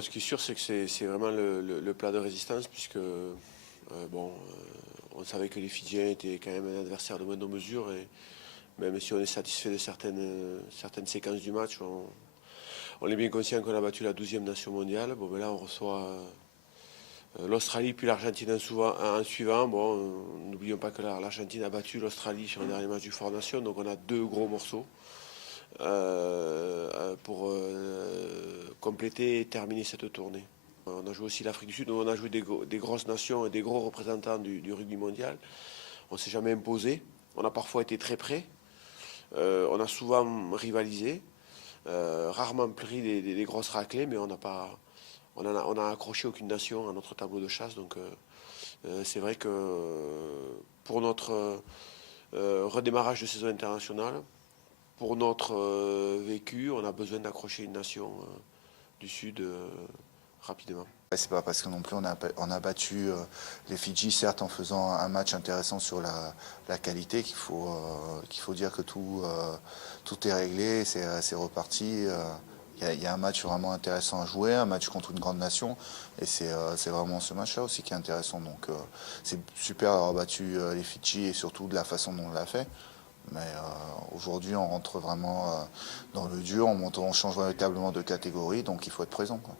Ce qui est sûr, c'est que c'est vraiment le plat de résistance, puisque on savait que les Fidjiens étaient quand même un adversaire de moindre mesure, et même si on est satisfait de certaines séquences du match, on est bien conscient qu'on a battu la 12e nation mondiale. Bon, ben là, on reçoit l'Australie puis l'Argentine en suivant. Bon, n'oublions pas que l'Argentine a battu l'Australie sur le dernier match du Four Nations, donc on a deux gros morceaux pour compléter et terminer cette tournée. On a joué aussi l'Afrique du Sud, donc on a joué des grosses nations et des gros représentants du rugby mondial. On ne s'est jamais imposé. On a parfois été très près. On a souvent rivalisé. Rarement pris des grosses raclées, mais on a accroché aucune nation à notre tableau de chasse. Donc c'est vrai que pour notre redémarrage de saison internationale, pour notre vécu, on a besoin d'accrocher une nation du Sud rapidement. C'est pas parce que non plus on a battu les Fidji, certes en faisant un match intéressant sur la qualité, qu'il faut dire que tout est réglé, c'est reparti. Il y a un match vraiment intéressant à jouer, un match contre une grande nation, et c'est vraiment ce match-là aussi qui est intéressant. Donc c'est super d'avoir battu les Fidji et surtout de la façon dont on l'a fait. Mais aujourd'hui, on rentre vraiment dans le dur, on change véritablement de catégorie, donc il faut être présent, quoi.